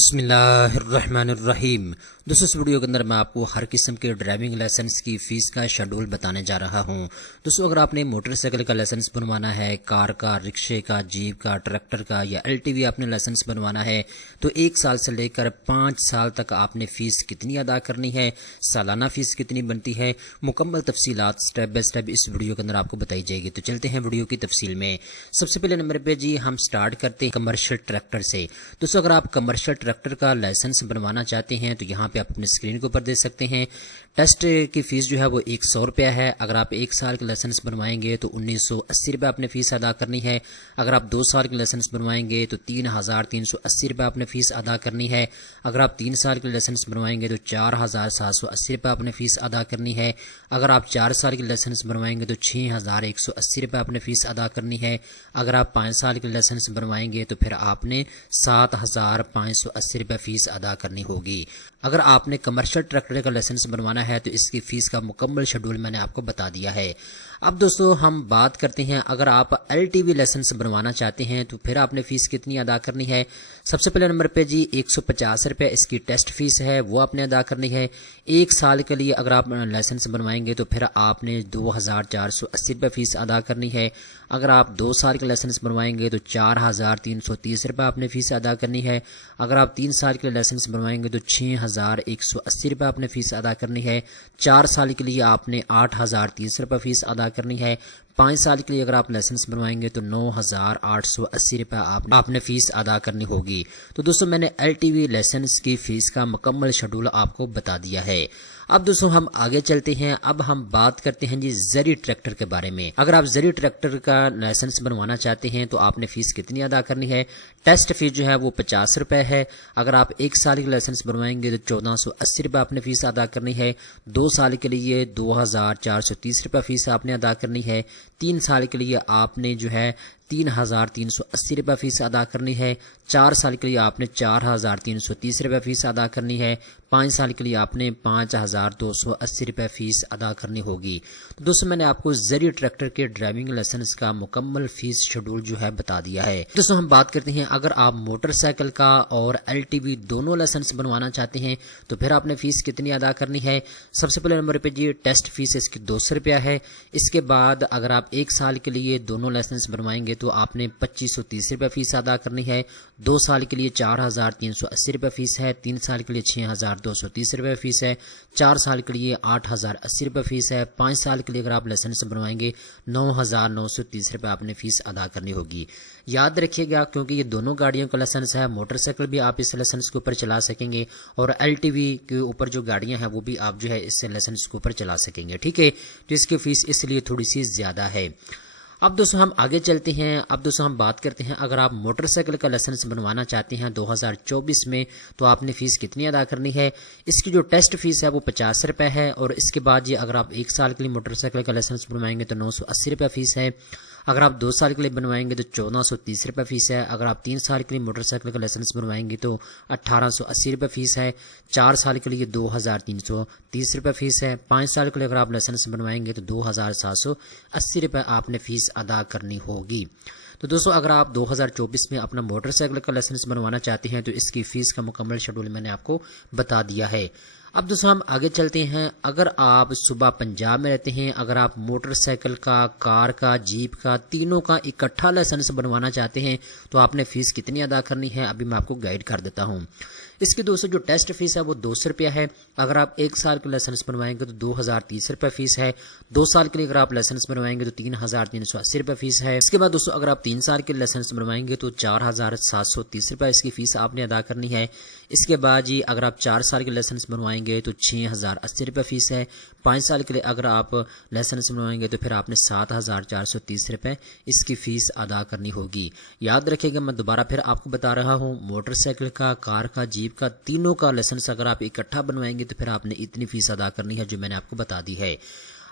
बिस्मिल्लाहिर्रहमानिर्रहीम। दोस्तों, इस वीडियो के अंदर मैं आपको हर किस्म के ड्राइविंग लाइसेंस की फ़ीस का शेड्यूल बताने जा रहा हूं। दोस्तों, अगर आपने मोटरसाइकिल का लाइसेंस बनवाना है, कार का, रिक्शे का, जीप का, ट्रैक्टर का या एलटीवी आपने लाइसेंस बनवाना है तो 1 साल से लेकर 5 साल तक आपने फ़ीस कितनी अदा करनी है, सालाना फ़ीस कितनी बनती है, मुकम्मल तफसीलात स्टेप बाय स्टेप इस वीडियो के अंदर आपको बताई जाएगी। तो चलते हैं वीडियो की तफसील में। सबसे पहले नंबर पे जी हम स्टार्ट करते हैं कमर्शियल ट्रैक्टर से। दोस्तों, अगर आप कमर्शियल ट्रैक्टर का लाइसेंस बनवाना चाहते हैं तो यहाँ पे आप अपने स्क्रीन के ऊपर देख सकते हैं टेस्ट की फीस जो है वो 100 रुपया है। अगर आप 1 साल का लाइसेंस बनवाएंगे तो 1980 रुपये आपने फीस अदा करनी है। अगर आप 2 साल का लाइसेंस बनवाएंगे तो 3380 रुपये आपने फीस अदा करनी है। अगर आप 3 साल का लाइसेंस बनवाएंगे तो 4780 रुपये आपने फीस अदा करनी है। अगर आप 4 साल के लाइसेंस बनवाएंगे तो 6180 रुपये आपने फीस अदा करनी है। अगर आप 5 साल के लाइसेंस बनवाएंगे तो फिर आपने 7580 रुपये फीस अदा करनी होगी। अगर आपने कमर्शियल ट्रैक्टर का लाइसेंस बनवाना है तो इसकी फीस का मुकम्मल शेड्यूल मैंने आपको बता दिया है। अब दोस्तों हम बात करते हैं, अगर आप एलटीवी लाइसेंस बनवाना चाहते हैं तो फिर आपने फीस कितनी अदा करनी है। सबसे पहले नंबर पे जी 150 रुपये इसकी टेस्ट फीस है, वो आपने अदा करनी है। 1 साल के लिए अगर आप लाइसेंस बनवाएंगे तो फिर आपने 2480 रुपये फीस अदा करनी है। अगर आप 2 साल के लाइसेंस बनवाएंगे तो 4330 रुपये आपने फीस अदा करनी है। अगर आप 3 साल के लाइसेंस बनवाएंगे तो 6180 रुपये आपने फीस अदा करनी है। 4 साल के लिए आपने 8030 रुपये फीस अदा करनी है। 5 साल के लिए अगर आप लाइसेंस बनवाएंगे तो 9880 रुपये आपने फीस अदा करनी होगी। तो दोस्तों मैंने एलटीवी लाइसेंस की फीस का मुकम्मल शेड्यूल आपको बता दिया है। अब दोस्तों हम आगे चलते हैं। अब हम बात करते हैं जी ज़री ट्रैक्टर के बारे में। अगर आप ज़री ट्रैक्टर का लाइसेंस बनवाना चाहते हैं तो आपने फीस कितनी अदा करनी है। टेस्ट फीस जो है वो 50 रुपये है। अगर आप 1 साल के लाइसेंस बनवाएंगे तो 1480 रुपये आपने फीस अदा करनी है। 2 साल के लिए 2430 रुपये फीस आपने अदा करनी है। 3 साल के लिए आपने जो है 3380 रुपये फीस अदा करनी है। 4 साल के लिए आपने 4330 रुपये फीस अदा करनी है। 5 साल के लिए आपने 5280 रुपये फीस अदा करनी होगी। तो दोस्तों मैंने आपको ज़री ट्रैक्टर के ड्राइविंग लाइसेंस का मुकम्मल फीस शेड्यूल जो है बता दिया है। दोस्तों हम बात करते हैं, अगर आप मोटरसाइकिल का और एलटीवी दोनों लाइसेंस बनवाना चाहते हैं तो फिर आपने फीस कितनी अदा करनी है। सबसे पहले नंबर पे जी टेस्ट फीस इसकी 200 रुपया है। इसके बाद अगर आप 1 साल के लिए दोनों लाइसेंस बनवाएंगे तो आपने 2530 रुपये फीस अदा करनी है। 2 साल के लिए 4380 रुपये फीस है। 3 साल के लिए 6230 रुपये फीस है। 4 साल के लिए 8080 रुपये फीस है। 5 साल के लिए अगर आप लाइसेंस बनवाएंगे 9930 रुपये आपने फीस अदा करनी होगी। याद रखिएगा, क्योंकि ये दोनों गाड़ियों का लाइसेंस है। मोटरसाइकिल भी आप इस लाइसेंस के ऊपर चला सकेंगे और एलटीवी के ऊपर जो गाड़ियां हैं वो भी आप जो है इस लाइसेंस के ऊपर चला सकेंगे। ठीक है, तो इसकी फीस इसलिए थोड़ी सी ज़्यादा है। अब दोस्तों हम आगे चलते हैं। अब दोस्तों हम बात करते हैं, अगर आप मोटरसाइकिल का लाइसेंस बनवाना चाहते हैं 2024 में तो आपने फ़ीस कितनी अदा करनी है। इसकी जो टेस्ट फीस है वो 50 रुपये है। और इसके बाद ये अगर आप 1 साल के लिए मोटरसाइकिल का लाइसेंस बनवाएंगे तो 980 रुपये फीस है। अगर आप 2 साल के लिए बनवाएंगे तो 1430 रुपये फीस है। अगर आप 3 साल के लिए मोटरसाइकिल का लाइसेंस बनवाएंगे तो 1880 रुपये फीस है। 4 साल के लिए 2330 रुपये फीस है। 5 साल के लिए अगर आप लाइसेंस बनवाएंगे तो 2780 रुपये आपने फीस अदा करनी होगी। तो दोस्तों अगर आप 2024 में अपना मोटरसाइकिल का लाइसेंस बनवाना चाहते हैं तो इसकी फ़ीस का मुकम्मल शेड्यूल मैंने आपको बता दिया है। अब दोस्तों हम आगे चलते हैं। अगर आप सुबह पंजाब में रहते हैं, अगर आप मोटरसाइकिल का, कार का, जीप का, तीनों का इकट्ठा लाइसेंस बनवाना चाहते हैं तो आपने फ़ीस कितनी अदा करनी है अभी मैं आपको गाइड कर देता हूँ। इसकी दोस्तों जो टेस्ट फीस है वो 200 रुपया है। अगर आप 1 साल का लाइसेंस बनवाएंगे तो 2030 रुपये फीस है। 2 साल के लिए अगर आप लाइसेंस बनवाएंगे तो 3380 रुपये फीस है। इसके बाद दोस्तों अगर आप 3 साल के लाइसेंस बनवाएंगे तो 4730 रुपये इसकी फीस आपने अदा करनी है। इसके बाद जी अगर आप 4 साल के लाइसेंस बनवाएंगे तो 6080 रुपये फीस है। 5 साल के लिए अगर आप लाइसेंस बनवाएंगे तो फिर आपने 7430 रुपये इसकी फ़ीस अदा करनी होगी। याद रखिएगा, मैं दोबारा फिर आपको बता रहा हूँ, मोटरसाइकिल का, कार का, जीप का, तीनों का लाइसेंस अगर आप इकट्ठा बनवाएंगे तो फिर आपने इतनी फ़ीस अदा करनी है जो मैंने आपको बता दी है।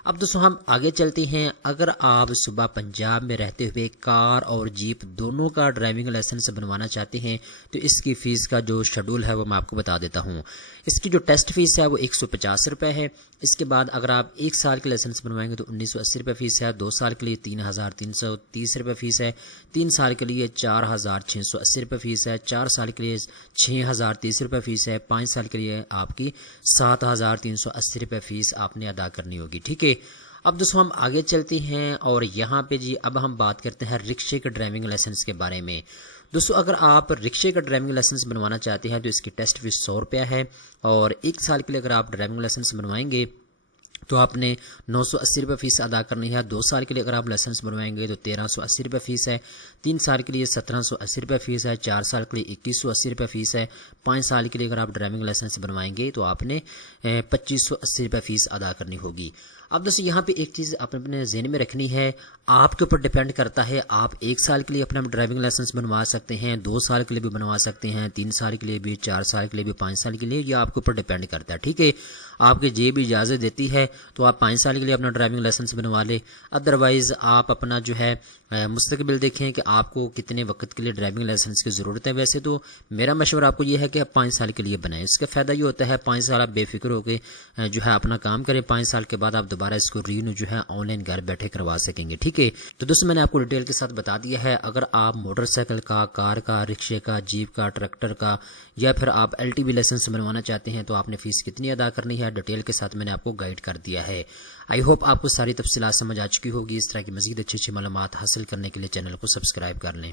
اب دوستوں ہم آگے چلتے ہیں. اگر آپ صبح پنجاب میں رہتے ہوئے کار اور جیپ دونوں کا ڈرائیونگ لائسنس بنوانا چاہتے ہیں تو اس کی فیس کا جو شیڈول ہے وہ میں آپ کو بتا دیتا ہوں. اس کی جو ٹیسٹ فیس ہے وہ 150 روپے ہے. اس کے بعد اگر آپ 1 سال کے لائسنس بنوائیں گے تو 1980 روپے فیس ہے. 2 سال کے لیے 3330 روپے فیس ہے. 3 سال کے لیے 4680 روپے فیس ہے. 4 سال کے لیے 6030 روپے فیس ہے. 5 سال کے لیے آپ کی 7380 روپے فیس آپ نے ادا کرنی ہوگی. ٹھیک ہے. اب دوستوں ہم آگے چلتے ہیں اور یہاں پہ جی اب ہم بات کرتے ہیں رکشے کے ڈرائیونگ لائسنس کے بارے میں. دوستوں اگر آپ رکشے کا ڈرائیونگ لائسنس بنوانا چاہتے ہیں تو اس کی ٹیسٹ فیس 100 روپیہ ہے. اور 1 سال کے لیے اگر آپ ڈرائیونگ لائسنس بنوائیں گے تو آپ نے 980 روپے فیس ادا کرنی ہے. 2 سال کے لیے اگر آپ لائسنس بنوائیں گے تو 1380 روپے فیس ہے. 3 سال کے لیے 1780 روپے فیس ہے. 4 سال کے لیے 2180 روپے فیس ہے. 5 سال کے لیے اگر آپ ڈرائیونگ لائسنس بنوائیں گے تو آپ نے 2580 روپے فیس ادا کرنی ہوگی. اب دوستوں یہاں پہ ایک چیز آپ نے اپنے ذہن میں رکھنی ہے, آپ کے اوپر ڈیپینڈ کرتا ہے. آپ 1 سال کے لیے اپنا ڈرائیونگ لائسنس بنوا سکتے ہیں, 2 سال کے لیے بھی بنوا سکتے ہیں, 3 سال کے لیے بھی, 4 سال کے لیے بھی, 5 سال کے لیے. یہ آپ کے اوپر ڈیپینڈ کرتا ہے. ٹھیک ہے. آپ کی جیب اجازت دیتی ہے تو آپ 5 سال کے لیے اپنا ڈرائیونگ لائسنس بنوا لیں. ادروائز آپ اپنا جو ہے مستقبل دیکھیں کہ آپ کو کتنے وقت کے لیے ڈرائیونگ لائسنس کی ضرورت ہے. ویسے تو میرا مشورہ آپ کو یہ ہے کہ آپ 5 سال کے لیے بنائیں. اس کا فائدہ یہ ہوتا ہے 5 سال آپ بے فکر ہو کے جو ہے اپنا کام کریں. 5 سال کے بعد آپ دوبارہ اس کو رینیو جو ہے آن لائن گھر بیٹھے کروا سکیں گے. ٹھیک ہے. تو دوستوں میں نے آپ کو ڈیٹیل کے ساتھ بتا دیا ہے. اگر آپ موٹر سائیکل کا, کار کا, رکشے کا, جیپ کا, ٹریکٹر کا یا پھر آپ LTV لائسنس بنوانا چاہتے ہیں تو آپ نے فیس کتنی ادا کرنی ہے ڈیٹیل کے ساتھ میں نے آپ کو گائیڈ کر دیا ہے. آئی ہوپ آپ کو ساری تفصیلات سمجھ آ چکی ہوگی. اس طرح کی مزید اچھی معلومات حاصل کرنے کے لیے چینل کو سبسکرائب کر لیں.